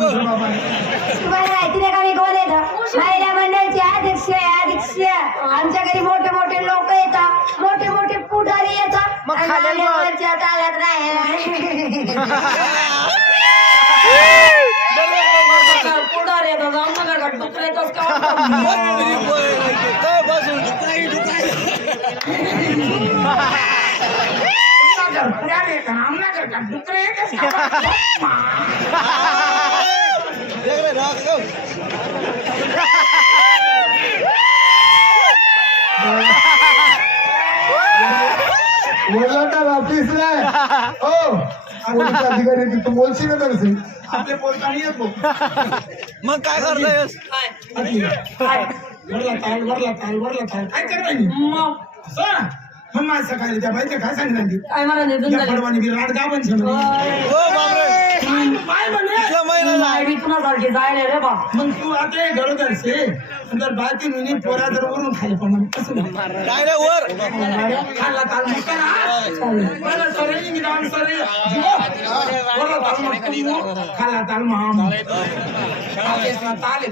तुम्हाला माहिती नाही का मी कोण येतं महिला मंडळची अध्यक्ष आहे अध्यक्ष. आमच्या घरी मोठे मोठे लोक येतात. मोठे मोठे पुढारी येतात. मग आणि. वरच्या तालात राहायला. पुढारी येतात. आमच्या घरात येतात का बोलला ऑफिस हो पोलीस अधिकारी आहे, तू बोलशील ना तसे आपले बोलता नाही येत. मग काय करतोयस वरला ताल वरला ताल वरला ताल काय मग असं? मग माझं सकाळी त्या बाईचं काय सांगितलं ती काय मला निधून त्या झाले पडवानी बी राड गावन छे म्हणे. बापरे काय म्हणे नाही विकण्यासारखी जायला रे बा मग तू आता हे गरोदर आणि जर बाकी पोरा जर वरून खाली पण कसं म्हणणार? काय रे वर खाल्ला ताल मग करा. बरं, सरे, मी जाऊन सरे. जीवा. वरला ताल मग तू. खाल्ला ताल मग आम. खाल्ला ताल आहे. हा ताल मग ताल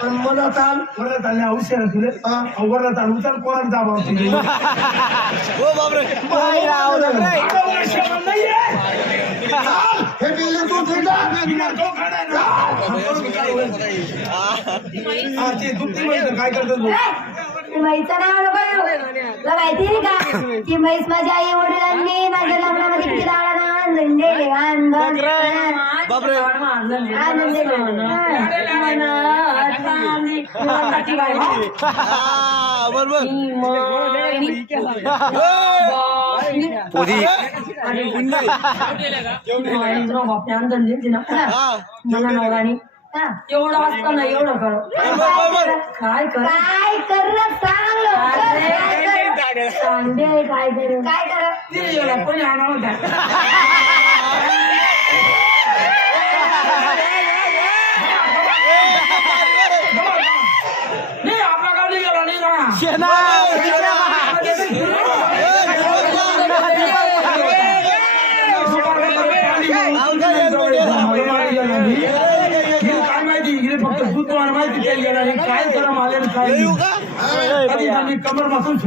पण मला चाल ताल नाही औषध तुले हा. वरला ताल उचल कोणाला दाबा तुझे हो. हे बिल्डिंग तू फिरला. हा, काय करतात भाऊ? ती नाव नको माहिती नाही का? की म्हैस माझ्या आई वडिलांनी माझ्या लग्नामध्ये किती दाडा नंदे आनंद बापरे. आनंद हा, बरोबर हा एवढं असताना एवढं कर काय कर काय कर सांग लवकर. काय कर? सांग दे, काय कर काय कर ते याला कोणी आणावं का? नाही, आपला गेला, नाही ना. काय माहिती इकडे फक्त दूध तुम्हाला माहिती ते गेला नाही. काय करा मला आणि काय येऊ नाही. का कधी त्यांनी कमर बसून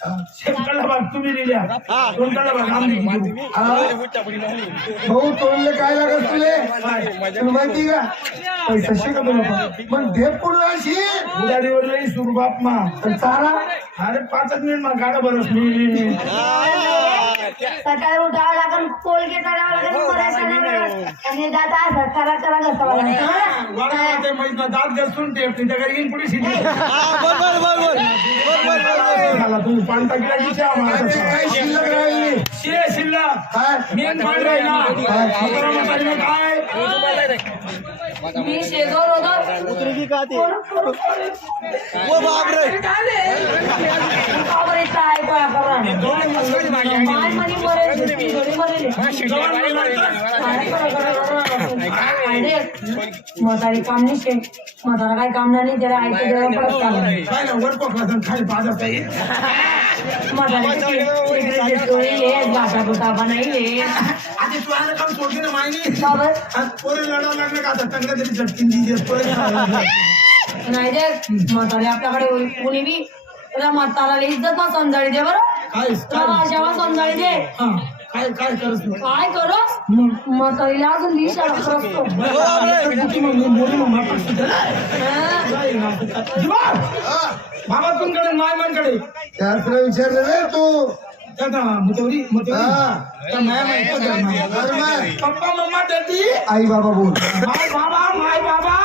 शेपटाला बाग तुम्ही दिल्या. कोणत्याला बाग आम्ही दिली. भाऊ तोडले काय लागत तुले? तुला माहिती का? पैसा शिका तुला पण ढेप कुठं अशी उदारीवर लई सुरू बाप मा. चारा? अरे पाचच मिनिट मग गाडा बरस मी. सकाळी उठावं लागेल कोलगेट करावं लागेल ब्रश आणावं लागेल. आणि दादा असं करा करा घासावं लागेल ते मैदा दात घासून ते तुझ्या घरी घेऊन पुढे शिकले. हा बरोबर बरोबर बरोबर बरोबर झाला तू पांढरा किला तिच्या ते काही शिल्लक राहिली? शिले शिल्लक. काय? मेन पांढरा आहे ना? अकरा मताने काय? मी शेजावर होतो. उतरी का ते? हो बापरे. बापरे, काय म्हातारी काम नाही शे म्हातारा काय काम नाही त्याला ऐकू खाली पाहत म्हातारी नाही आधी काम ना पोरे लढावं लागलं का आता चांगल्या तरी झटकीन दिली नाही दे म्हातारी आपल्याकडे कोणी बी तुला म्हाताराला इज्जत ना समजाळी दे बरं काय समजाळी दे काय काय करत नाही? काय करस म्हातारीला अजून करतो बाबा तुमकडे माय मनकडे विचारलं रे तू. दादा मुतवरी मुतवरी हा. त्या माया माहिती का? माया? बरोबर. पप्पा मम्मा दादी. आई बाबा बोल. माय बाबा माय बाबा.